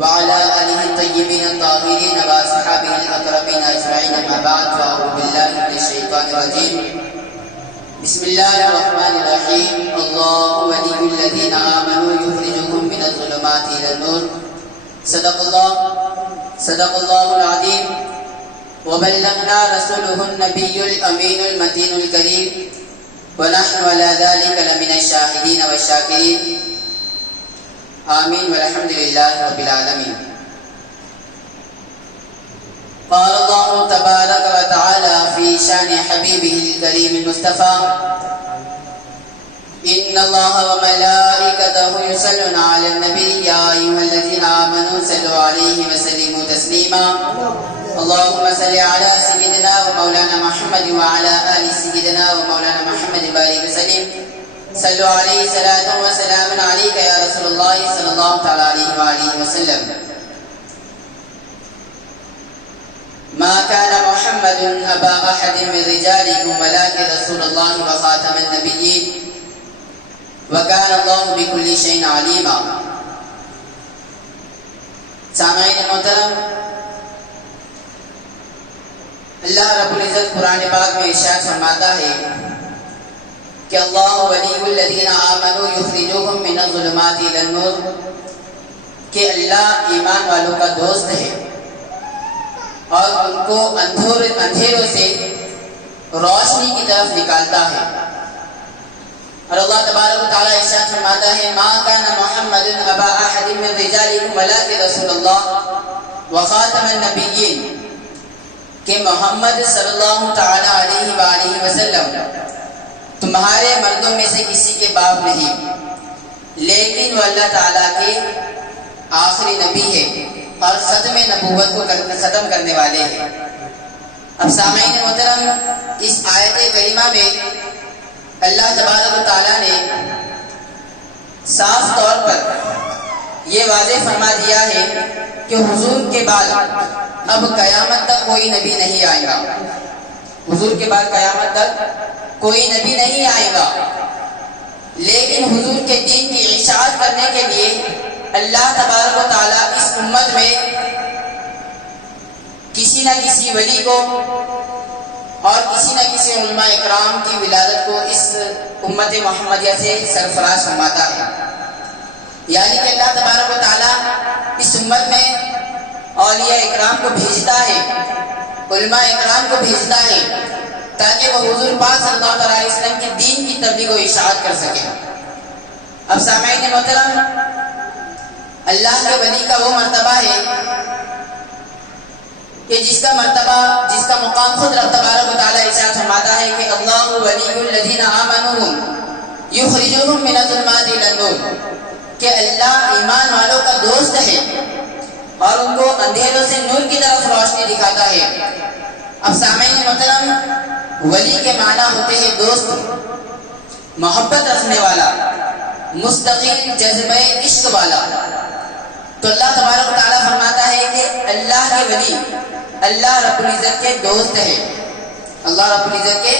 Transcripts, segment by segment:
وعلى آله الطيبين الطاهرين وأصحابه الأكرمين أجمعين. أما بعد فأعوذ بالله من الشيطان الرجيم. بسم الله الرحمن الرحيم. الله ولي الذين آمنوا يخرجهم من الظلمات إلى النور. صدق الله العظيم. وبلغنا رسوله النبي الأمين المتين الكريم. ونحن على ذلك لمن الشاهدين والشاكرين. آمين والحمد لله رب العالمين. قال الله تبارك وتعالى في شان حبيبه الكريم المصطفى: إن الله وملائكته يصلون على النبي يا أيها الذين آمنوا صلوا عليه وسلموا تسليما. اللهم صل على سيدنا ومولانا محمد وعلى آل سيدنا ومولانا محمد بارك وسلم. صلوا عليه صلاة وسلام عليك يا رسول الله صلى الله تعالى عليه وآله وسلم. ما كان محمد أبا أحد من رجالكم ولكن رسول الله وخاتم النبيين وكان الله بكل شيء عليما. سامعین محترم، اللہ رب العزت قرآن پاک میں ارشاد فرماتا ہے کہ اللہ ولی الذین آمنوا یخرجوہم من الظلمات الی النور، کہ اللہ ایمان والوں کا دوست ہے اور ان کو اندھیروں سے روشنی کی طرف نکالتا ہے. اور اللہ تبارک و تعالی ارشاد فرماتا ہے: ما کان محمد ابا احد من رجالکم ولکن رسول اللہ وخاتم النبیین، کہ محمد صلی اللہ تعالی علیہ وآلہ وسلم تمہارے مردوں میں سے کسی کے باپ نہیں، لیکن وہ اللہ تعالیٰ کے آخری نبی ہے اور ختم نبوت کو ختم کرنے والے ہیں. اب سامعین محترم، اس آیت کریمہ میں اللہ تبارک و تعالیٰ نے صاف طور پر یہ واضح فرما دیا ہے کہ حضور کے بعد اب قیامت تک کوئی نبی نہیں آئے گا. حضور کے بعد قیامت تک کوئی نبی نہیں آئے گا، لیکن حضور کے دین کی اشاعت کرنے کے لیے اللہ تبارک و تعالیٰ اس امت میں کسی نہ کسی ولی کو اور کسی نہ کسی علماء اکرام کی ولادت کو اس امت محمدیہ سے سرفراز فرماتا ہے. یعنی کہ اللہ تبارک و تعالیٰ اس امت میں اولیاء اکرام کو بھیجتا ہے، علماء اکرام کو بھیجتا ہے، تاکہ وہ حضور پاک صلی اللہ علیہ وسلم کے دین کی تبلیغ و اشاعت کر سکے. اب سامعین محترم، اللہ کے ولی کا وہ مرتبہ ہے کہ جس کا مقام خود رب تبارک و تعالیٰ ارشاد فرماتا ہے کہ اللہ ولی الذین آمنوا یخرجوہم من الظلمات الی النور، کہ اللہ ایمان والوں کا دوست ہے اور ان کو اندھیروں سے نور کی طرف روشنی دکھاتا ہے. اب سامعین محترم، ولی کے معنی ہوتے ہیں دوست، محبت رکھنے والا، مستقل جذبہ عشق والا. تو اللہ تبارک و تعالیٰ فرماتا ہے کہ اللہ کے ولی اللہ رب العزت کے دوست ہے، اللہ رب العزت کے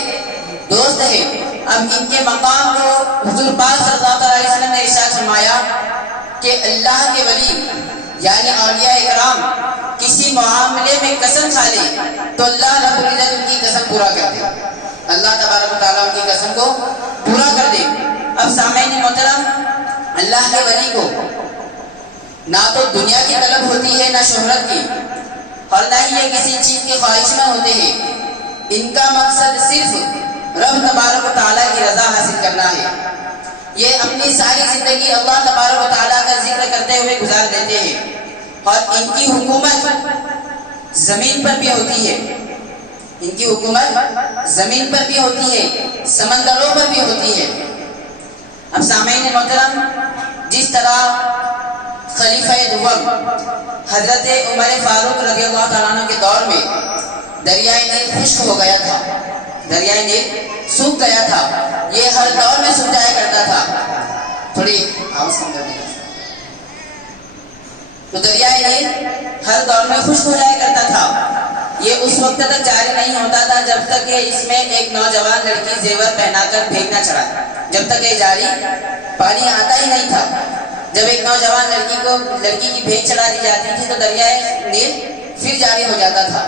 دوست ہے. اب ان کے مقام کو حضور پاک صلی اللہ علیہ وسلم نے ارشاد فرمایا کہ اللہ کے ولی یعنی اولیاء اکرام کسی معاملے میں قسم کھا لے تو اللہ رب العزت ان کی قسم پورا کر دے، اللہ تبارک و تعالیٰ ان کی قسم کو پورا کر دے. اب سامعین محترم، اللہ کے ولی کو نہ تو دنیا کی طلب ہوتی ہے، نہ شہرت کی، اور نہ ہی یہ کسی چیز کی خواہش میں ہوتے ہیں. ان کا مقصد صرف رب تبارک و تعالیٰ کی رضا حاصل کرنا ہے. یہ اپنی ساری زندگی اللہ تبارک و تعالیٰ کا ذکر کرتے ہوئے گزار دیتے ہیں، اور ان کی حکومت زمین پر بھی ہوتی ہے، ان کی حکومت زمین پر بھی ہوتی ہے، سمندروں پر بھی ہوتی ہے. اب سامعین محترم، جس طرح خلیفہ دوم حضرت عمر فاروق رضی اللہ تعالیٰ عنہ کے دور میں دریائے نیل خشک ہو گیا تھا، دریائے نیل سوکھ گیا تھا، یہ ہر دور میں سوکھ جایا کرتا تھا. تھوڑی آواز کم کر دیں. تو دریائے نیل ہر دور میں خشک ہو جایا کرتا تھا. یہ اس وقت تک جاری نہیں ہوتا تھا جب تک کہ اس میں ایک نوجوان لڑکی زیور پہنا کر بھیگنا چڑھا، جب تک یہ جاری پانی آتا ہی نہیں تھا. جب ایک نوجوان لڑکی کی بھیٹ چلا دی جاتی تھی تو دریائے نیل پھر جاری ہو جاتا تھا.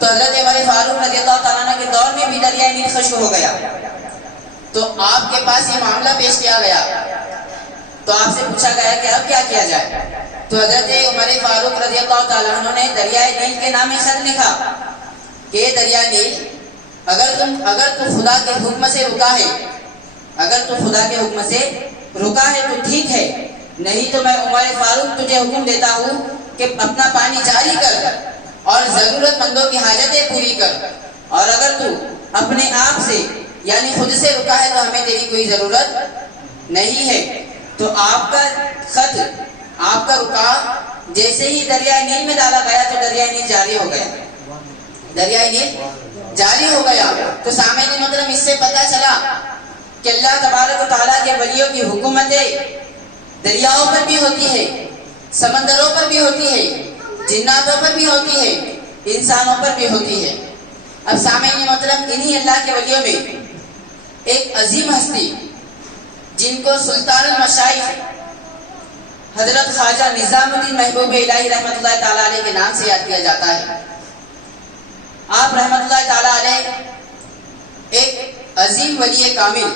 تو حضرت عمر فاروق رضی اللہ تعالیٰ عنہ کے دور میں بھی دریائے نیل خشک ہو گیا. تو آپ کے پاس یہ معاملہ پیش کیا گیا تو آپ سے پوچھا گیا کہ اب کیا کیا جائے. تو حضرت عمر فاروق رضی اللہ تعالیٰ عنہ نے دریائے نیل کے نام خط لکھا کہ دریائے نیل اگر تو خدا کے حکم سے رکا ہے، اگر تو خدا کے حکم سے رکا ہے تو ٹھیک ہے، نہیں تو میں عمر فاروق تجھے حکم دیتا ہوں کہ اپنا پانی جاری کر اور ضرورت مندوں کی حاجتیں پوری کر، اور اگر تو اپنے آپ سے یعنی خود سے رکا ہے تو ہمیں تیری کوئی ضرورت نہیں ہے. تو آپ کا خط، آپ کا رکا جیسے ہی دریائے نیل میں ڈالا گیا تو دریائے نیل جاری ہو گیا، دریائے نیل جاری ہو گیا. تو سامعین مطلب اس سے پتہ چلا کہ اللہ تبارک و تعالیٰ کے ولیوں کی حکومتیں دریاؤں پر بھی ہوتی ہے، سمندروں پر بھی ہوتی ہے، جناتوں پر بھی ہوتی ہے، انسانوں پر بھی ہوتی ہے. اب سامعین مطلب انہی اللہ کے ولیوں میں ایک عظیم ہستی جن کو سلطان المشائخ حضرت خواجہ نظام الدین محبوب الہی رحمۃ اللہ تعالیٰ علیہ کے نام سے یاد کیا جاتا ہے. آپ رحمۃ اللہ تعالیٰ علیہ ایک عظیم ولی کامل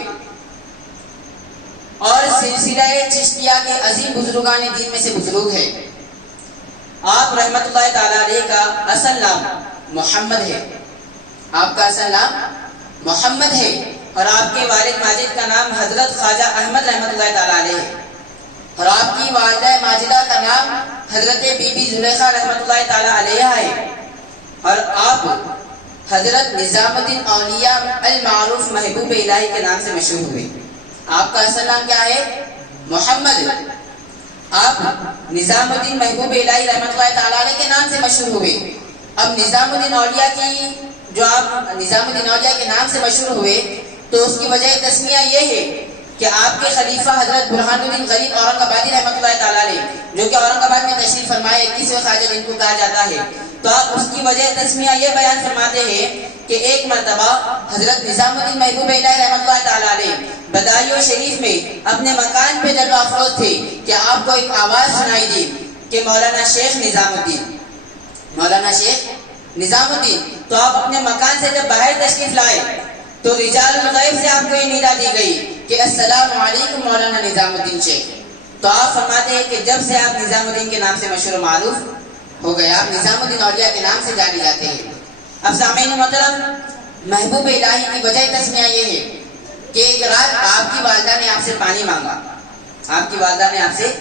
اور سلسلہ چشتیہ کے عظیم بزرگان دین میں سے بزرگ ہے. آپ رحمۃ اللہ تعالیٰ علیہ کا اصل نام محمد ہے، آپ کا اصل نام محمد ہے، اور آپ کے والد ماجد کا نام حضرت خواجہ احمد رحمۃ اللہ تعالیٰ علیہ ہے، اور آپ کی والدہ ماجدہ کا نام حضرت بی بی زلیخا رحمۃ اللہ تعالیٰ علیہ ہے، اور آپ حضرت نظام الدین اولیاء المعروف محبوب الہی کے نام سے مشہور ہوئے. آپ کا اصل نام کیا ہے؟ محمد. آپ نظام الدین محبوب الہی رحمۃ اللہ تعالیٰ علیہ کے نام سے مشہور ہوئے. اب نظام الدین اولیاء کی جو آپ نظام الدین اولیاء کے نام سے مشہور ہوئے تو اس کی وجہ تسمیہ یہ ہے کہ آپ کے خلیفہ حضرت برہان الدین غریب اورنگ آبادی رحمۃ اللہ تعالیٰ علیہ جو کہ اورنگ آباد میں تشریف فرمائے 21ویں خواجہ جن کو کہا جاتا ہے، تو آپ اس کی وجہ تسمیہ یہ بیان فرماتے ہیں کہ ایک مرتبہ حضرت نظام الدین محبوب الہی رحمۃ اللہ تعالیٰ علیہ بدایو شریف میں اپنے مکان پہ جلوہ افروز تھے کہ آپ کو ایک آواز سنائی دی کہ مولانا شیخ نظام الدین، مولانا شیخ نظام الدین. تو آپ اپنے مکان سے جب باہر تشریف لائے تو رجال الغیب سے آپ کو یہ ندا دی گئی کہ السلام علیکم مولانا نظام الدین شیخ. تو آپ فرماتے ہیں کہ جب سے آپ نظام الدین کے نام سے مشہور و معروف ہو گئے، آپ نظام الدین اولیاء کے نام سے جانے جاتے ہیں. اب سامعین محترم، محبوب الہی کی وجہ تسمیہ یہ ہے کہ ایک رات آپ کی والدہ نے آپ سے پانی مانگا، آپ کی والدہ نے آپ سے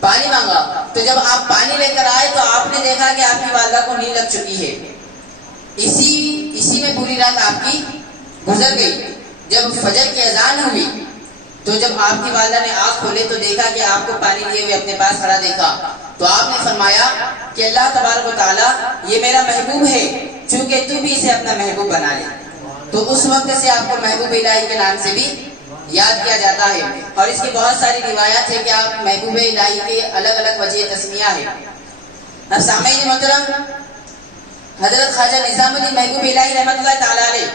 پانی مانگا. تو جب آپ پانی لے کر آئے تو آپ نے دیکھا کہ آپ کی والدہ کو نیند لگ چکی ہے. اسی میں پوری رات آپ کی گزر گئی. جب فجر کی اذان ہوئی تو جب آپ کی والدہ نے آنکھ کھولے تو دیکھا کہ آپ کو پانی لیے ہوئے اپنے پاس کھڑا دیکھا. تو آپ نے فرمایا کہ اللہ تبارک و تعالیٰ یہ میرا محبوب ہے، چونکہ تو بھی اسے اپنا محبوب بنا لے. تو اس وقت سے آپ کو محبوب الہی کے نام سے بھی یاد کیا جاتا ہے. اور اس کی بہت ساری روایات ہے کہ آپ محبوب الہی کے الگ الگ وجہ تسمیہ ہے. اب سامعین محترم، حضرت خواجہ نظام الدین محبوب الہی رحمۃ اللہ تعالیٰ علیہ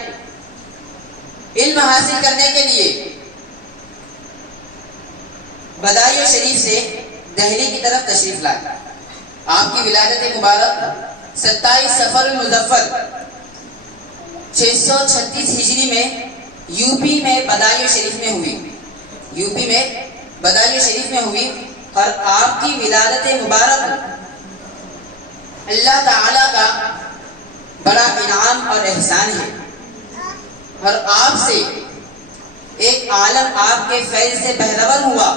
علم حاصل کرنے کے لیے بدایو شریف سے دہلی کی طرف تشریف لائے. آپ کی ولادت مبارک 27 صفر المظفر 636 ہجری میں یو پی میں بدایو شریف میں ہوئی، یو پی میں بدایو شریف میں ہوئی. اور آپ کی ولادت مبارک اللہ تعالی کا بڑا انعام اور احسان ہے. اور آپ سے ایک عالم آپ کے فیض سے بہرور ہوا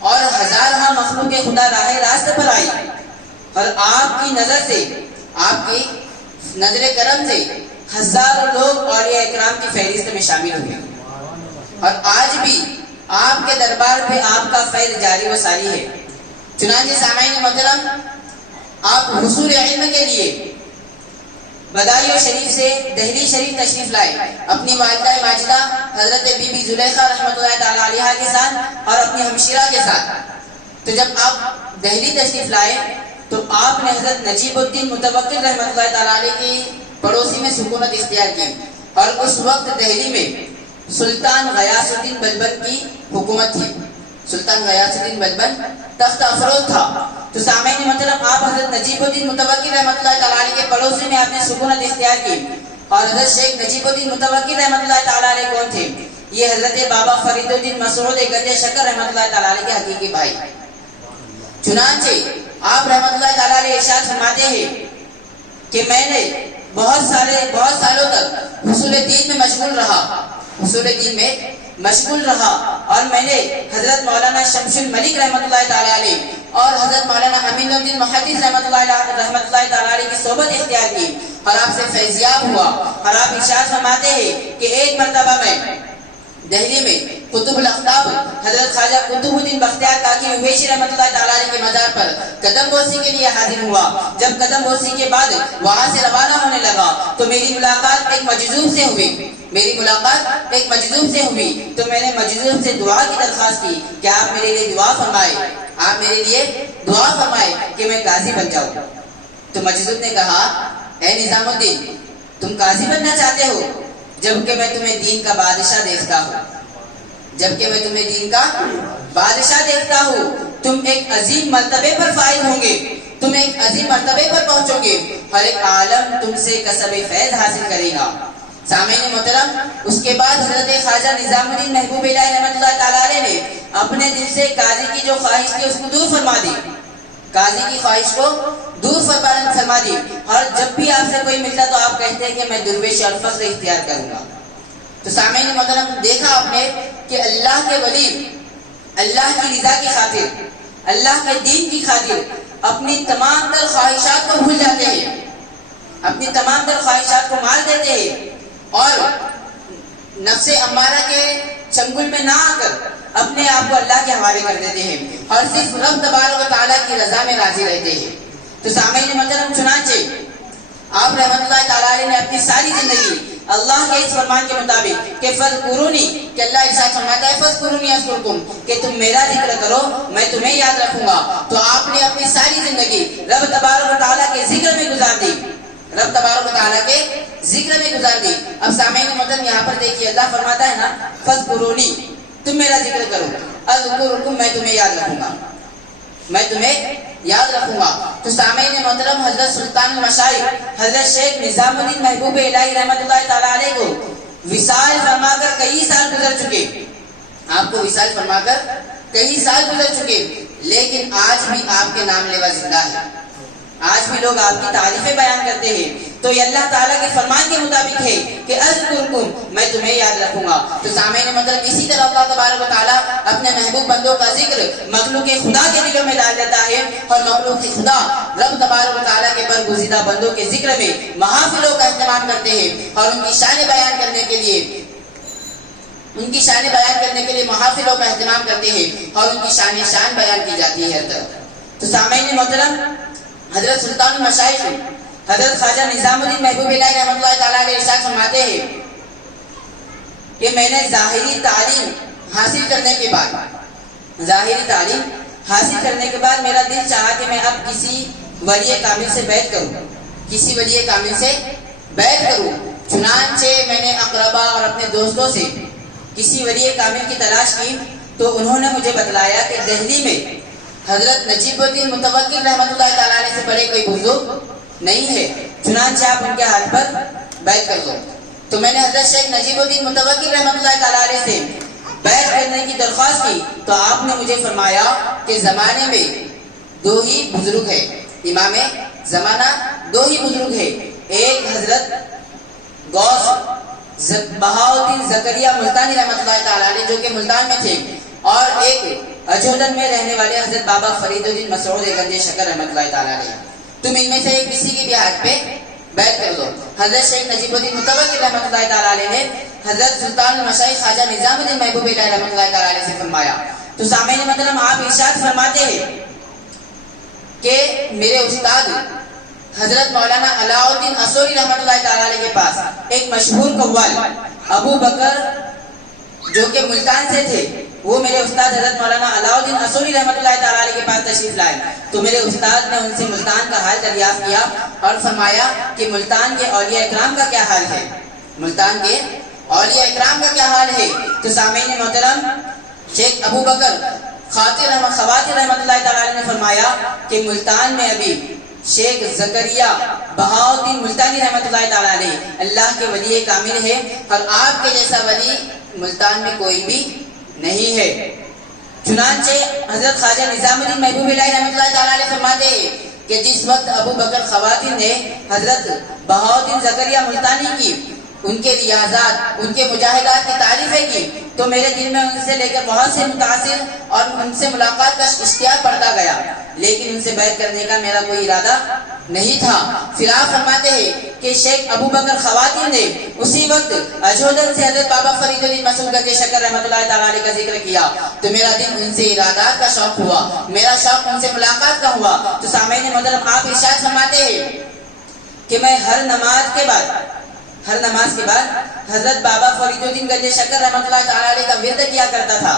اور ہزارہ مخلوق خدا راہ راست پر آئی. اور آپ کی نظر سے، آپ کی نظر کرم سے ہزاروں لوگ اولیاء اکرام کی فہرست میں شامل ہوئے. اور آج بھی آپ کے دربار پہ آپ کا فیض جاری و ساری ہے. چنانچہ سامعین محترم، آپ حصول علم کے لیے بدایو شریف سے دہلی شریف تشریف لائے اپنی والدہ ماجدہ حضرت بی بی زلیخا رحمۃ اللہ تعالیٰ علیہ کے ساتھ اور اپنی ہمشیرہ کے ساتھ. تو جب آپ دہلی تشریف لائے تو آپ نے حضرت نجیب الدین متوکل رحمۃ اللہ تعالیٰ علیہ کی پڑوسی میں سکونت اختیار کی. اور اس وقت دہلی میں سلطان غیاث الدین بلبل کی حکومت تھی. سلطان غیاث الدین بلبن تخت افروز تھا. تو سامعین محترم آپ حضرت نجیب الدین متوکل رحمۃ اللہ تعالیٰ علیہ کے پڑوسی میں آپ نے سکونت اختیار کی. اور حضرت شیخ نجیب الدین متوکل رحمۃ اللہ تعالیٰ علیہ کون تھے؟ یہ حضرت بابا فرید الدین مسعود گنج شکر رحمۃ اللہ تعالیٰ علیہ کے حقیقی بھائی. چنانچہ آپ رحمۃ اللہ تعالیٰ علیہ ارشاد فرماتے ہیں کہ میں نے بہت سالوں تک حصول دین میں مشغول رہا اور میں نے حضرت مولانا شمس الملک رحمۃ اللہ تعالیٰ علیہ اور حضرت مولانا امین الدین محدث رحمۃ اللہ تعالیٰ علیہ کی صحبت اختیار کی اور آپ سے فیضیاب ہوا. اور آپ ارشاد فرماتے ہیں کہ ایک مرتبہ میں دہلی میں قطب الاقطاب حضرت خواجہ قطب الدین بختیار کاکی اویسی رحمۃ اللہ تعالیٰ علیہ کے مزار پر قدم بوسی کے لیے حاضر ہوا. جب قدم بوسی کے بعد وہاں سے روانہ ہونے لگا تو میری ملاقات ایک مجذوب سے ہوئی. تو میں نے مجذوب سے دعا کی درخواست کی کہ آپ میرے لیے دعا فرمائے کہ میں قاضی بن جاؤں. تو مجذوب نے کہا اے نظام الدین تم قاضی بننا چاہتے ہو جبکہ میں تمہیں دین کا بادشاہ دیکھتا ہوں. تم ایک عظیم مرتبے پر فائز ہوں گے, تم ایک عظیم مرتبے پر پہنچو گے, ہر ایک عالم تم سے کسب فیض حاصل کرے گا. سامعین محترم اس کے بعد حضرت خواجہ نظام الدین محبوب الہی رحمۃ اللہ تعالیٰ علیہ نے اپنے دل سے قاضی کی جو خواہش تھی اس کو دور فرما دی, اور جب بھی آپ سے کوئی ملتا تو آپ کہتے ہیں کہ میں درویش اور فضل اختیار کروں گا. تو سامعین محترم دیکھا آپ نے کہ اللہ کے ولی اللہ کی رضا کی خاطر, اللہ کے دین کی خاطر اپنی تمام تر خواہشات کو بھول جاتے ہیں, اپنی تمام تر خواہشات کو مار دیتے ہیں اور نفس امارہ کے چنگل میں نہ آ کر اپنے آپ کو اللہ کے حوالے کر دیتے ہیں اور صرف رب تبارک و تعالیٰ کی رضا میں راضی رہتے ہیں. تو سامعین محترم چنانچہ آپ رحمۃ اللہ تعالیٰ علیہ نے اپنی ساری زندگی اللہ کے اس فرمان کے مطابق کہ فذکرونی, کہ اللہ ارشاد فرماتا ہے فذکرونی اذکرکم, کہ تم میرا ذکر کرو میں تمہیں یاد رکھوں گا. تو آپ نے اپنی ساری زندگی رب تبارک و تعالیٰ کے ذکر میں گزار دی. اب سامعین محترم یہاں پر دیکھیے اللہ فرماتا ہے نا فذکرونی, تم میرا ذکر کرو, اذکرکم میں تمہیں یاد رکھوں گا. تو سامعین محترم حضرت سلطان المشائخ حضرت شیخ نظام الدین محبوب الہی رحمۃ اللہ تعالیٰ علیہ کو وصال فرما کر کئی سال گزر چکے, آپ کو وصال فرما کر کئی سال گزر چکے, لیکن آج بھی آپ کے نام لیوا زندہ ہے, آج بھی لوگ آپ کی تعریفیں بیان کرتے ہیں. تو یہ اللہ تعالیٰ کے فرمان کے مطابق ہے کہ اذکرکم میں تمہیں یاد رکھوں گا. تو سامعین مطلب اسی طرح اللہ تبارک و تعالیٰ اپنے محبوب بندوں کا ذکر مخلوق خدا کے دلوں میں ڈال دیتا ہے اور مخلوق خدا رب تبارک و تعالیٰ کے برگزیدہ بندوں کے ذکر میں محافلوں کا اہتمام کرتے ہیں اور ان کی شان بیان کرنے کے لیے محافلوں کا اہتمام کرتے ہیں اور ان کی شان بیان کی جاتی ہے ہر طرف. تو سامعین محترم حضرت سلطان المشائخ حضرت خواجہ نظام الدین محبوب الہی رحمۃ اللہ تعالیٰ علیہ ارشاد فرماتے ہیں کہ میں نے ظاہری تعلیم حاصل کرنے کے بعد میرا دل چاہا کہ میں اب کسی ولی کامل سے بیعت کروں. چنانچہ میں نے اقربا اور اپنے دوستوں سے کسی ولی کامل کی تلاش کی تو انہوں نے مجھے بتلایا کہ دہلی میں حضرت نجیب الدین متوکل رحمۃ اللہ تعالیٰ علیہ سے بڑے کوئی بزرگ نہیں ہے, چنانچہ آپ ان کے ہاتھ پر بیعت کر دو. تو میں نے حضرت شیخ نجیب الدین متوکل رحمۃ اللہ تعالیٰ علیہ سے بیعت کرنے کی درخواست کی تو آپ نے مجھے فرمایا کہ زمانے میں دو ہی بزرگ ہیں, امام زمانہ دو ہی بزرگ ہیں, ایک حضرت غوث بہاؤدین زکریہ ملتانی رحمۃ اللہ تعالیٰ علیہ جو کہ ملتان میں تھے, اور ایک اجودن میں رہنے والے حضرت بابا فرید الدین مسعود گنج شکر رحمۃ اللہ تعالیٰ علیہ. تم ان میں سے کسی کے بھی ہاتھ پہ بیعت کر دو. حضرت شیخ نجیب الدین متوکل رحمۃ اللہ تعالیٰ علیہ نے حضرت سلطان المشائخ خواجہ نظام الدین محبوب الہی رحمۃ اللہ تعالیٰ علیہ سے فرمایا. تو سامعین محترم آپ ارشاد فرماتے ہیں کہ میرے استاد حضرت مولانا علاء الدین اسوری رحمۃ اللہ تعالیٰ علیہ کے پاس ایک مشہور قوال ابو بکر جو کہ ملتان سے تھے, وہ میرے استاد حضرت مولانا علاء الدین اسوری رحمۃ اللہ تعالیٰ علیہ کے پاس تشریف لائے. تو میرے استاد نے ان سے ملتان کا حال دریافت کیا اور فرمایا کہ ملتان کے اولیاء اکرام کا کیا حال ہے. تو سامعین محترم شیخ ابو بکر خواتین رحمۃ اللہ تعالی نے فرمایا کہ ملتان میں ابھی شیخ زکریا بہاؤالدین ملتانی رحمۃ اللہ تعالی علیہ اللہ کے ولی کامل ہے، اور آپ کے جیسا ولی ملتان میں کوئی بھی نہیں ہے۔ چنانچہ حضرت خواجہ نظام الدین محبوب اللہ رحمۃ اللہ تعالی علیہ فرماتے ہیں کہ جس وقت ابو بکر خواتین نے حضرت بہاؤالدین زکریا ملتانی کی، ان کے ریاضات، ان کے مجاہدات کی تعریفیں کی، تو میرے دل میں ان سے لے کر بہت سے متاثر اور ان سے ملاقات کا اشتیاق بڑھتا گیا، لیکن ان سے بیعت کرنے کا میرا کوئی ارادہ نہیں تھا۔ پھر آپ فرماتے ہیں کہ شیخ ابو بکر خواتین نے اسی وقت اجودن سے حضرت بابا فرید الدین مسعود گنج شکر رحمۃ اللہ تعالی علیہ کا ذکر کیا، تو میرا دل ان سے ارادات کا شوق ہوا، میرا شوق ان سے ملاقات کا ہوا۔ تو سامعین محترم، آپ ارشاد فرماتے ہیں کہ میں ہر نماز کے بعد حضرت بابا فرید الدین گنج شکر رحمۃ اللہ تعالی علیہ کا ورد کیا کرتا تھا،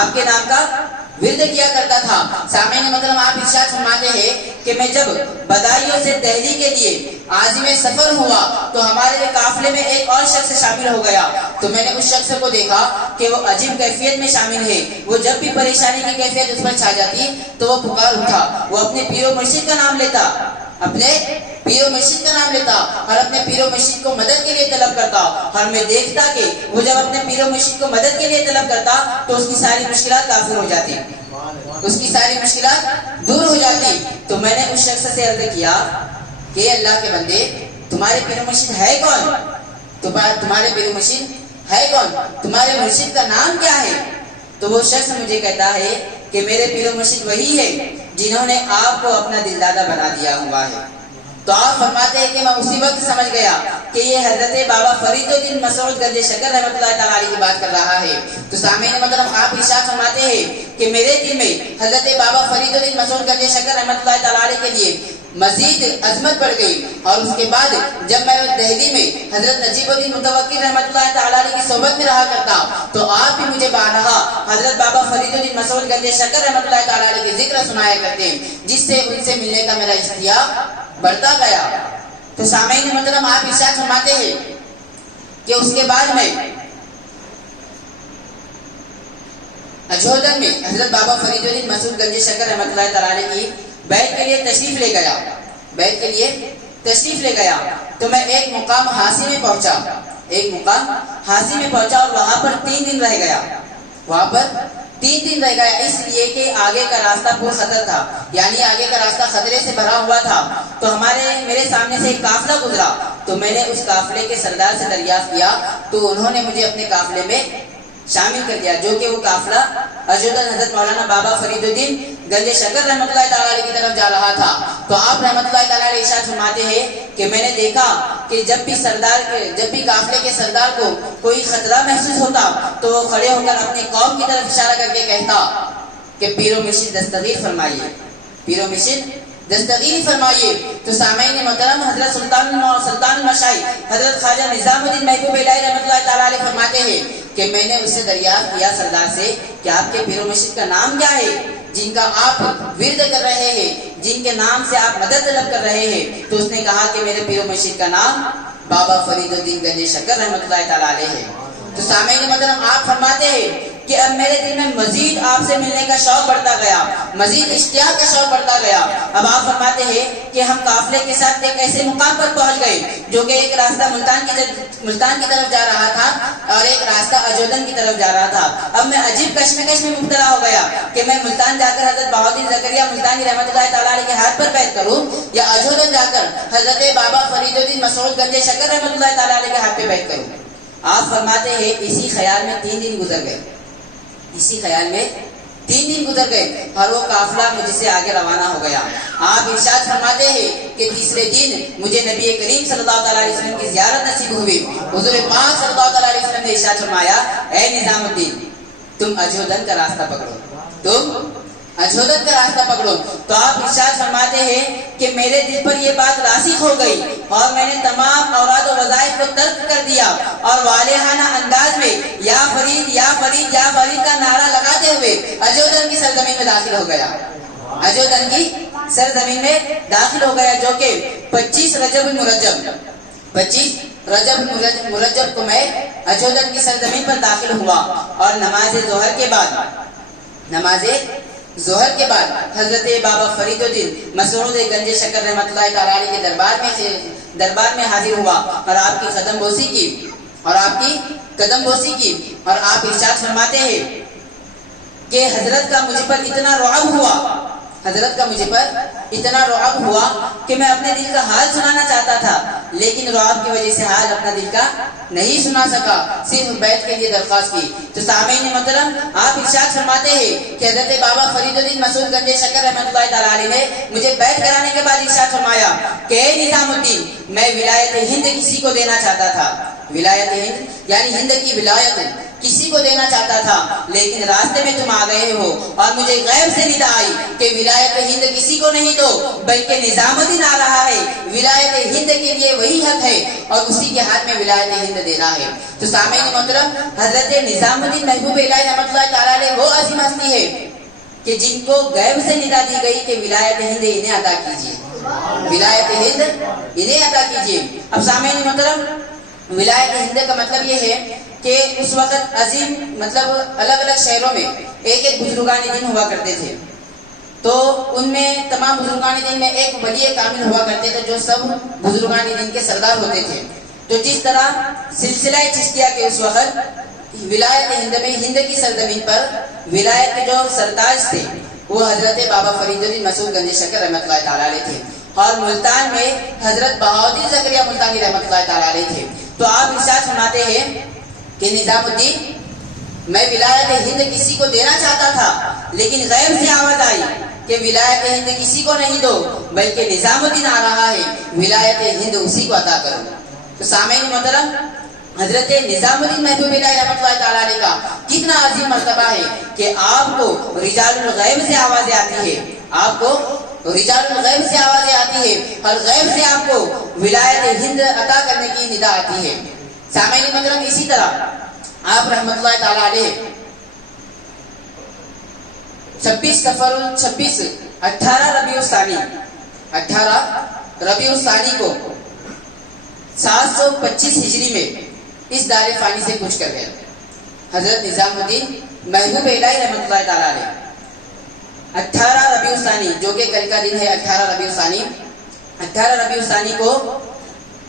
آپ کے نام کا ورد کیا کرتا تھا۔ سامعین محترم، آپ ارشاد فرماتے ہیں کہ میں جب بدایوں سے دہلی کے لیے عازم سفر ہوا تو ہمارے قافلے میں ایک اور شخص شامل ہو گیا، تو میں نے اس شخص کو دیکھا کہ وہ عجیب کیفیت میں شامل ہے۔ وہ جب بھی پریشانی کی کیفیت اس پر چھا جاتی تو وہ پکار اٹھا، وہ اپنے پیر و مرشد کا نام لیتا، اور اپنے پیر و مرشد کو مدد کے لیے طلب کرتا، اور میں دیکھتا کہ وہ جب اپنے پیر و مرشد کو مدد کے لیے طلب کرتا تو اس کی ساری مشکلات کافر ہو جاتی، اس کی ساری مشکلات دور ہو جاتی۔ تو میں نے اس شخص سے عرض کیا کہ اللہ کے بندے، تمہارے پیر و مرشد ہے کون؟ تمہارے پیر و مرشد ہے کون؟ تمہارے مرشد کا نام کیا ہے؟ تو وہ شخص مجھے کہتا ہے کہ میرے پیر و مرشد وہی ہے جنہوں نے آپ کو اپنا دل دادا بنا دیا ہوا ہے۔ تو آپ فرماتے ہیں کہ میں اسی وقت سمجھ گیا کہ یہ حضرت بابا فرید الدین مسعود گنج شکر رحمۃ اللہ تعالی علیہ کی بات کر رہا ہے۔ تو سامعین محترم، آپ ارشاد فرماتے ہیں کہ میرے دل میں حضرت بابا فرید الدین مسعود گنج شکر رحمۃ اللہ تعالی علیہ کے لیے مزید عظمت بڑھ گئی، اور اس کے بعد جب میں دہلی میں حضرت نجیب الدین متوکل رحمۃ اللہ تعالی علیہ کی صحبت میں رہا کرتا تو آپ بھی مجھے بارہا حضرت بابا فرید الدین مسعود گنج شکر رحمۃ اللہ تعالی علیہ کے ذکر سنایا کرتے، جس سے ان سے ملنے کا میرا اشتیاق بڑھتا گیا۔ تو سامعین محترم، آپ ارشاد فرماتے ہیں کہ اس کے بعد میں اجودن میں حضرت بابا فرید الدین مسعود گنج شکر رحمۃ اللہ تعالی علیہ کی بیعت کے لیے تشریف لے گیا، تو میں ایک مقام حاسی میں پہنچا، اور وہاں پر 3 دن رہ گیا، اس لیے کہ آگے کا راستہ پر خطر تھا، یعنی آگے کا راستہ خطرے سے بھرا ہوا تھا۔ تو میرے سامنے سے ایک قافلہ گزرا، تو میں نے اس قافلے کے سردار سے دریافت کیا، تو انہوں نے مجھے اپنے قافلے میں شامل کر دیا، جو کہ وہ قافلہ حضرت مولانا بابا فرید الدین گنج شکر رحمۃ اللہ تعالی علیہ کی طرف جا رہا تھا۔ تو آپ رحمۃ اللہ تعالی علیہ ارشاد فرماتے ہیں کہ میں نے دیکھا کہ جب بھی قافلے کے سردار کو کوئی خطرہ محسوس ہوتا تو وہ کھڑے ہو کر اپنی قوم کی طرف اشارہ کر کے کہتا کہ پیر و مرشد دستگیر فرمائیے۔ تو سامعین محترم، حضرت سلطان المشائخ حضرت خواجہ نظام الدین محبوب الہی رحمۃ اللہ تعالی علیہ فرماتے ہیں کہ میں نے اس سے دریافت کیا سردار سے کہ آپ کے پیر و مرشد کا نام کیا ہے جن کا آپ ورد کر رہے ہیں، جن کے نام سے آپ مدد طلب کر رہے ہیں؟ تو اس نے کہا کہ میرے پیر و مرشد کا نام بابا فرید الدین گنج شکر رحمۃ اللہ تعالی علیہ ہے۔ تو سامعین محترم، آپ فرماتے ہیں کہ اب میرے دل میں مزید آپ سے ملنے کا شوق بڑھتا گیا، مزید اشتیاق کا شوق بڑھتا گیا۔ اب آپ فرماتے ہیں کہ ہم قافلے کے ساتھ ایک ایسے مقام پر پہنچ گئے جو کہ ایک راستہ ملتان کی طرف جا رہا تھا اور ایک راستہ اجودن کی طرف جا رہا تھا۔ اب میں عجیب کشمکش میں مبتلا ہو گیا کہ میں ملتان جا کر حضرت بہاؤالدین زکریا ملتانی رحمۃ اللہ تعالی علیہ کے ہاتھ پر بیعت کروں یا اجودن جا کر حضرت بابا فرید الدین مسعود گنج شکر رحمۃ اللہ تعالی علیہ کے ہاتھ پہ بیعت کروں؟ آپ فرماتے ہیں اسی خیال میں 3 دن گزر گئے اور وہ قافلہ مجھ سے آگے روانہ ہو گیا۔ آپ ارشاد فرماتے ہیں کہ تیسرے دن مجھے نبی کریم صلی اللہ علیہ وسلم کی زیارت نصیب ہوئی۔ حضور پاک صلی اللہ علیہ وسلم نے ارشاد فرمایا، اے نظام الدین، تم اجودن کا راستہ پکڑو۔ تو آپ ارشاد فرماتے ہیں کہ میرے دل پر یہ بات راسخ ہو گئی اور میں نے تمام اوراد و وظائف کو ترک کر دیا اور والہانہ انداز میں یا فرید یا فرید یا فرید کا نعرہ لگاتے ہوئے اجودن کی سرزمین میں داخل ہو گیا، جو کہ 25 رجب المرجب کو میں اجودن کی سرزمین پر داخل ہوا اور نماز ظہر کے بعد نماز ظہر کے بعد حضرت بابا فرید الدین مسعود گنج شکر رحمۃ اللہ تعالی علیہ کے دربار میں حاضر ہوا اور آپ کی قدم بوسی کی اور آپ ارشاد فرماتے ہیں کہ حضرت کا مجھ پر اتنا رعب ہوا کہ میں اپنے دل کا حال سنانا چاہتا تھا، لیکن رعب کی وجہ سے حال اپنا دل کا نہیں سنا سکا، صرف بیعت کے لیے درخواست کی۔ تو سامعین محترم، آپ ارشاد فرماتے ہیں کہ حضرت بابا فرید الدین مسعود گنج شکر رحمۃ اللہ تعالی علیہ نے مجھے بیعت کرانے کے بعد ارشاد فرمایا کہ اے نظام الدین، میں ولایت ہند کسی کو دینا چاہتا تھا، ولایت ہند یعنی ہند کی ولایت کسی کو دینا چاہتا تھا، لیکن راستے میں تم آ گئے ہو اور مجھے غیب سے ندا آئی کہ ولایت ہند کسی کو نہیں دو، بلکہ نظام الدین آ رہا ہے، ولایت ہند کے لیے وہی حق ہے اور اسی کے ہاتھ میں ولایت ہند دینا ہے۔ تو سامعین محترم، حضرت نظام الدین محبوب الہی رحمۃ اللہ تعالی علیہ وہ عظیم ہستی ہے کہ جن کو غیب سے ندا دی گئی کہ ولایت ہند انہیں عطا کیجیے، ولایت ہند انہیں عطا کیجیے۔ اب سامعین محترم، ولایت ہند کا مطلب یہ ہے کہ اس وقت عظیم الگ الگ شہروں میں ایک بزرگان دین ہوا کرتے تھے، تو ان میں تمام بزرگان دین میں ایک ولی کامل ہوا کرتے تھے جو سب بزرگان دین کے سردار ہوتے تھے۔ تو جس طرح سلسلہ چشتیہ کے اس وقت ولایت ہند میں ہند کی سرزمین پر ولایت کے جو سرتاج تھے وہ حضرت بابا فرید الدین مسعود گنج شکر رحمۃ اللہ تعالی علیہ تھے، اور ملتان میں حضرت بہاؤالدین زکریا ملتانی رحمۃ اللہ تعالی علیہ تھے۔ تو آپ ارشاد فرماتے ہیں کہ نظام الدین، میں ولایت ہند کسی کو دینا چاہتا تھا، لیکن غیب سے آواز آئی کہ ولایت ہند کسی کو نہیں دو، بلکہ نظام الدین آ رہا ہے، ولایت ہند اسی کو عطا کرو۔ تو سامعین محترم، حضرت نظام الدین محبوب الہی رحمۃ اللہ تعالی علیہ کا کتنا عظیم مرتبہ ہے کہ آپ کو رجال الغیب سے آوازیں آتی ہے، آپ کو رجال الغیب سے آوازیں آتی ہے اور غیب سے آپ کو ولایت ہند عطا کرنے کی ندا آتی ہے۔ سامعین محترم، اسی طرح آپ رحمۃ اللہ تعالی علیہ 18 ربیع الثانی کو 725 ہجری میں اس دار فانی سے کوچ کر گئے۔ حضرت نظام الدین محبوب الہی رحمۃ اللہ تعالی علیہ 18 ربیع الثانی، جو کہ کل کا دن ہے 18 ربیع الثانی کو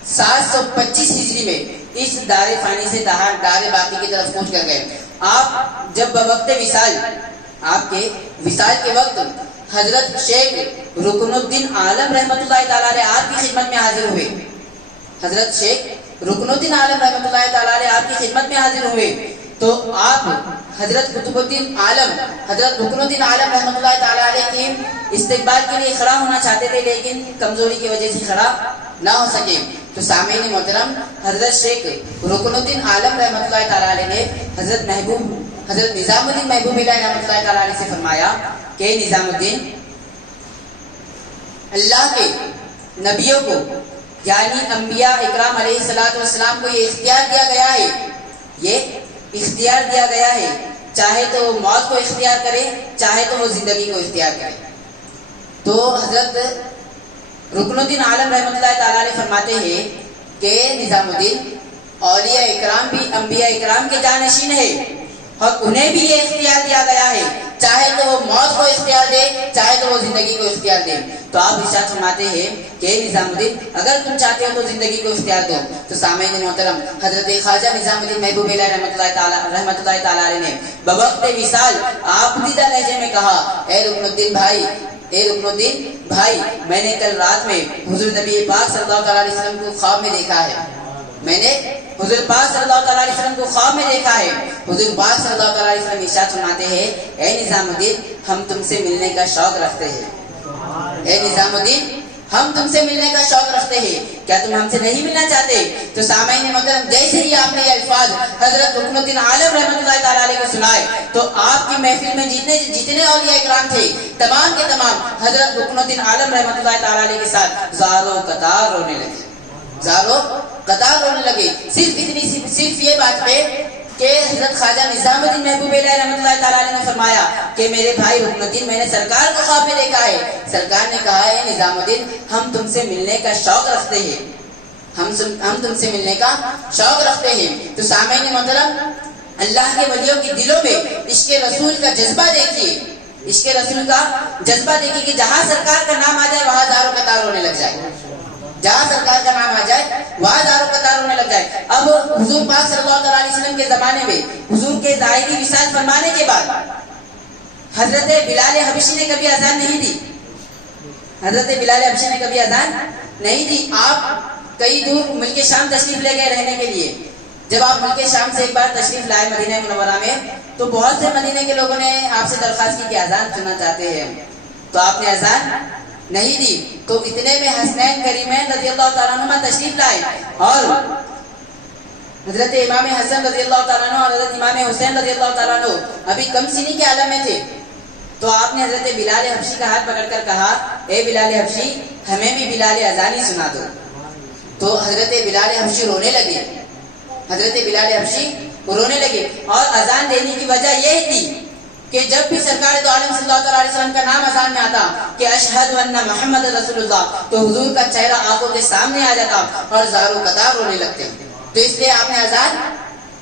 725 ہجری میں اس دار فانی سے دار باقی کی طرف کوچ کر گئے۔ آپ جب بوقت وصال، آپ کے وصال کے وقت حضرت شیخ رکن الدین عالم رحمۃ اللہ تعالی علیہ آپ کی خدمت میں حاضر ہوئے، حضرت شیخ رکن الدین عالم رحمۃ اللہ تعالی علیہ آپ کی خدمت میں حاضر ہوئے، تو آپ حضرت قطب الدین عالم، حضرت رکن الدین عالم رحمۃ اللہ تعالی علیہ کے استقبال کے لیے کھڑا ہونا چاہتے تھے، لیکن کمزوری کی وجہ سے کھڑا نہ ہو سکے۔ تو سامعین محترم، حضرت شیخ رکن الدین عالم رحمۃ اللہ تعالی علیہ نے حضرت نظام الدین محبوب الہی رحمۃ اللہ تعالی علیہ سے فرمایا کہ نظام الدین، اللہ کے نبیوں کو یعنی انبیاء اکرام علیہ الصلوۃ والسلام کو یہ اختیار دیا گیا ہے، چاہے تو وہ موت کو اختیار کرے، چاہے تو وہ زندگی کو اختیار کرے۔ تو حضرت رکن الدین عالم رحمۃ اللہ تعالی علیہ فرماتے ہیں کہ نظام الدین، اولیاء اکرام بھی انبیاء اکرام کے جانشین ہے اور انہیں بھی یہ اختیار دیا گیا ہے، چاہے تو وہ موت کو اختیار دے، چاہے تو وہ زندگی کو اختیار دے۔ تو آپ ارشاد فرماتے ہیں کہ نظام الدین، اگر تم چاہتے ہو تو زندگی کو اختیار دو۔ تو سامعین محترم، حضرت خواجہ نظام الدین محبوب الہی رحمۃ اللہ تعالی علیہ نے بوقت وصال آپ دیدہ لہجے میں کہا، اے رکن الدین بھائی، میں نے کل رات میں حضور نبی پاک صلی اللہ علیہ وسلم کو خواب میں دیکھا ہے، میں نے حضور پاک صلی اللہ علیہ وسلم کو خواب میں دیکھا ہے۔ حضور پاک صلی اللہ علیہ وسلم ارشاد فرماتے ہیں، اے نظام الدین، ہم تم سے ملنے کا شوق رکھتے ہیں، اے نظام الدین، ہم تم سے ملنے کا شوق رکھتے ہیں، کیا تم ہم سے نہیں ملنا چاہتے؟ تو سامعین محترم، جیسے ہی آپ نے یہ الفاظ حضرت رکن الدین عالم رحمۃ اللہ تعالی علیہ کو سنائے تو آپ کی محفل میں جتنے اولیاء اکرام تھے تمام کے تمام حضرت رکن الدین عالم رحمۃ اللہ تعالی علیہ کے ساتھ زارو قطار رونے لگے، صرف یہ بات پہ کہ حضرت خواجہ نظام الدین محبوب الہی رحمۃ اللہ تعالی علیہ نے فرمایا کہ میرے بھائی رکن الدین، میں نے سرکار کو خواب میں دیکھا ہے، سرکار نے کہا ہے نظام الدین، ہم تم سے ملنے کا شوق رکھتے ہیں، ہم تم سے ملنے کا شوق رکھتے ہیں۔ تو سامعین محترم، اللہ کے ولیوں کے دلوں میں عشق رسول کا جذبہ دیکھیے، عشق رسول کا جذبہ دیکھیے کہ جہاں سرکار کا نام آ جائے وہاں دار و قطار ہونے لگ جائے، جہاں سرکار کا نام آ جائے وہاں دار و قطار ہونے لگ جائے۔ اب حضور پاک صلی اللہ علیہ وسلم کے زمانے میں حضور کے ظاہری وصال فرمانے کے بعد حضرت بلال حبشی نے کبھی اذان نہیں دی، حضرت بلال حبشی نے کبھی اذان نہیں دی۔ آپ کئی دور ملک شام تشریف لے گئے رہنے کے لیے، جب آپ ملک شام سے ایک بار تشریف لائے مدینہ منورہ میں تو بہت سے مدینے کے لوگوں نے آپ سے درخواست کی کہ اذان سننا چاہتے ہیں، تو آپ نے اذان نہیں دی۔ تو اتنے میں حسنین کریمین رضی اللہ تعالیٰ عنہ تشریف لائے اور حضرت امام حسن رضی اللہ تعالیٰ عنہ اور حضرت امام حسین رضی اللہ تعالیٰ عنہ ابھی کم سنی کے عالم میں تھے، تو آپ نے حضرت بلال حبشی کا ہاتھ پکڑ کر کہا اے بلال حبشی ہمیں بھی بلال اذانی سنا دو۔ تو حضرت بلال حبشی رونے لگے، حضرت بلال حبشی رونے لگے، اور اذان دینے کی وجہ یہ تھی کہ جب بھی سرکار دو عالم صلی اللہ علیہ وسلم کا نام اذان میں آتا کہ اشہد ان محمد رسول اللہ، تو حضور کا چہرہ آنکھوں کے سامنے آ جاتا اور زار و قطار رونے لگتے، تو اس لیے آپ نے اذان۔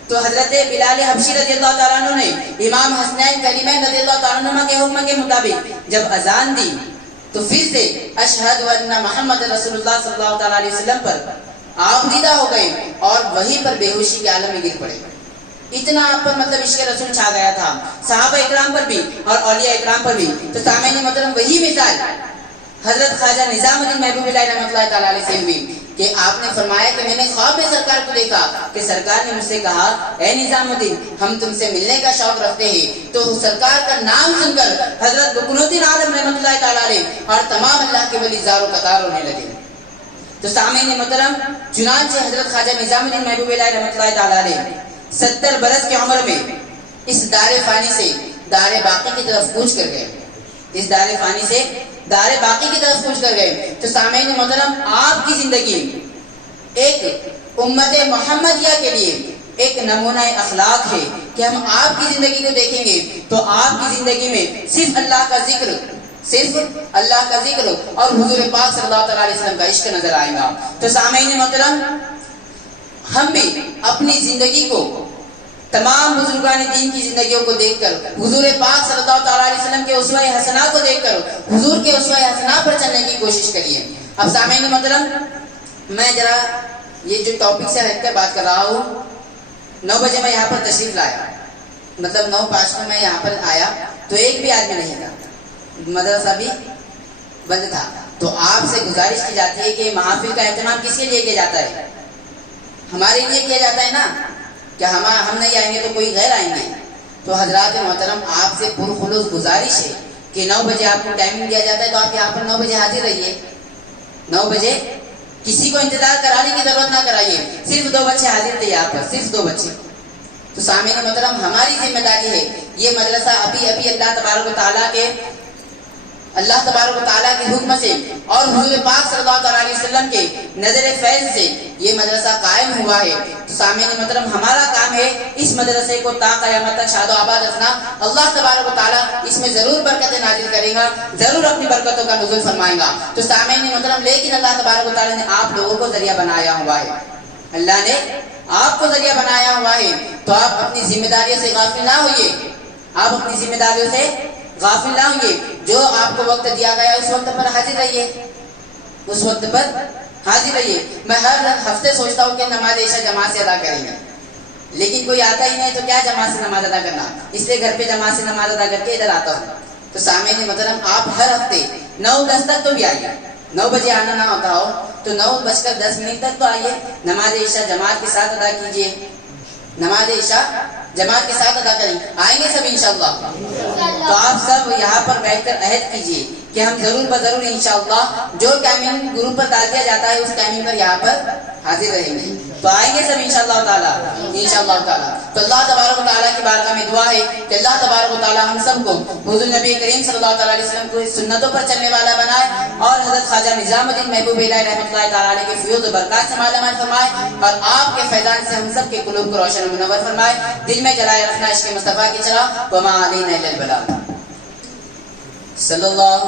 تو حضرت بلال حبشی رضی اللہ تعالیٰ عنہ نے امام حسنین کریمین رضی اللہ تعالیٰ عنہ کے حکم کے مطابق جب اذان دی تو پھر سے اشہد ان محمد رسول اللہ صلی اللہ علیہ وسلم پر آپ دیدہ ہو گئے اور وہیں پر بے ہوشی کے عالم میں گر پڑے۔ اتنا آپ پر مطلب عشق رسول چھا گیا تھا، صحابہ اکرام پر بھی اور اولیاء اکرام پر بھی۔ تو سامعین محترم وہی مثال حضرت خواجہ نظام الدین محبوب اللہ رحمۃ اللہ تعالیٰ علیہ سے ہوئی کہ آپ نے فرمایا کہ میں نے خواب میں سرکار کو دیکھا کہ سرکار نے مجھ سے کہا اے نظام الدین ہم تم سے ملنے کا شوق رکھتے ہیں۔ تو سرکار کا نام سن کر حضرت رکن الدین عالم رحمۃ اللہ تعالیٰ علیہ اور تمام اللہ کے ولی زار و قطار ہونے لگے۔ تو سامعین محترم چنانچہ حضرت خواجہ نظام الدین محبوب اللہ رحمۃ اللہ تعالیٰ علیہ 70 برس کی عمر میں اس دار فانی سے دار باقی کی طرف کوچ کر گئے، اس دار فانی سے دار باقی کی طرف کوچ کر گئے۔ تو سامعین محترم آپ کی زندگی ایک امت محمدیہ کے لیے ایک نمونہ اخلاق ہے کہ ہم آپ کی زندگی کو دیکھیں گے تو آپ کی زندگی میں صرف اللہ کا ذکر، صرف اللہ کا ذکر اور حضور پاک صلی اللہ علیہ وسلم کا عشق نظر آئے گا۔ تو سامعین محترم ہم بھی اپنی زندگی کو تمام بزرگان دین کی زندگیوں کو دیکھ کر حضور پاک صلی اللہ علیہ وسلم کے اسوہ حسنہ کو دیکھ کر حضور کے اسوہ حسنہ پر چلنے کی کوشش کریے۔ اب سامعین محترم میں ذرا یہ جو ٹاپک سے ہٹ کر بات کر رہا ہوں، 9 بجے میں یہاں پر تشریف لایا، مطلب 9:05 میں میں یہاں پر آیا تو ایک بھی آدمی نہیں تھا، مدرسہ بھی بند تھا۔ تو آپ سے گزارش کی جاتی ہے کہ محافل کا اہتمام کس کے لیے کیا جاتا ہے؟ ہمارے لیے کیا جاتا ہے نا، کہ ہم نہیں آئیں گے تو کوئی غیر آئیں گے۔ تو حضرات محترم آپ سے پرخلوص گزارش ہے کہ 9 بجے آپ کو ٹائمنگ دیا جاتا ہے تو آپ یہاں پر 9 بجے حاضر رہیے۔ 9 بجے کسی کو انتظار کرانے کی ضرورت نہ کرائیے، صرف 2 بچے حاضر تھے یہاں پر، صرف 2 بچے۔ تو سامعین محترم ہماری ذمہ داری ہے، یہ مدرسہ ابھی اللہ تبارک و تعالیٰ کے حکم سے اور حضور پاک صلی اللہ علیہ وسلم کے نظر فیض سے یہ مدرسہ قائم ہوا ہے۔ تو سامعین محترم ہمارا کام ہے اس مدرسے کو تا قیامت تک شاد و آباد رکھنا۔ اللہ تبارک و تعالیٰ اس میں ضرور برکتیں نازل کرے گا، ضرور اپنی برکتوں کا نزول فرمائے گا۔ تو سامعین محترم لیکن اللہ تبارک و تعالیٰ نے آپ لوگوں کو ذریعہ بنایا ہوا ہے، اللہ نے آپ کو ذریعہ بنایا ہوا ہے، تو آپ اپنی ذمہ داریوں سے غافل نہ ہوئیے، آپ اپنی ذمہ داریوں سے غافل نہ ہوئیے۔ جو آپ کو وقت دیا گیا اس وقت پر حاضر رہیے، اس وقت پر حاضر رہیے۔ میں ہر ہفتے سوچتا ہوں کہ نماز عشاء جماعت سے ادا کریں گے، لیکن کوئی آتا ہی نہیں تو کیا جماعت سے نماز ادا کرنا، اس لیے گھر پہ جماعت سے نماز ادا کر کے ادھر آتا ہوں۔ تو سامعین محترم آپ ہر ہفتے 9:10 تک تو بھی آئیے، 9 بجے آنا نہ ہوتا ہو تو 9:10 تک تو آئیے، نماز عشاء جماعت کے ساتھ ادا کیجیے، نماز عشاء جماعت کے ساتھ ادا کریں، آئیں گے سب انشاءاللہ۔ تو آپ سب یہاں پر بیٹھ کر عہد کیجیے کہ ہم ضرور بضرور انشاءاللہ جو ٹائمنگ گروپ پر ڈال دیا جاتا ہے اس ٹائمنگ پر یہاں پر حاضر رہیں گے، تو آئیں گے سب انشاءاللہ تعالیٰ، انشاءاللہ تعالیٰ۔ تو اللہ تبارک و تعالیٰ کی بارگاہ میں دعا ہے کہ اللہ تبارک و تعالیٰ ہم سب کو حضور نبی کریم صلی اللہ علیہ وسلم کو سنتوں پر چلنے والا بنائے اور حضرت خواجہ نظام الدین محبوب اللہ رحمۃ اللہ تعالیٰ علیہ کے فیوز و برکات سے مالا مال فرمائے اور آپ کے فیضان سے ہم سب کے قلوب کو روشن و منور فرمائے، دل میں جلائے رکھنا عشق مصطفیٰ کی چراغ، وما علینا الا البلاغ۔ صلی اللہ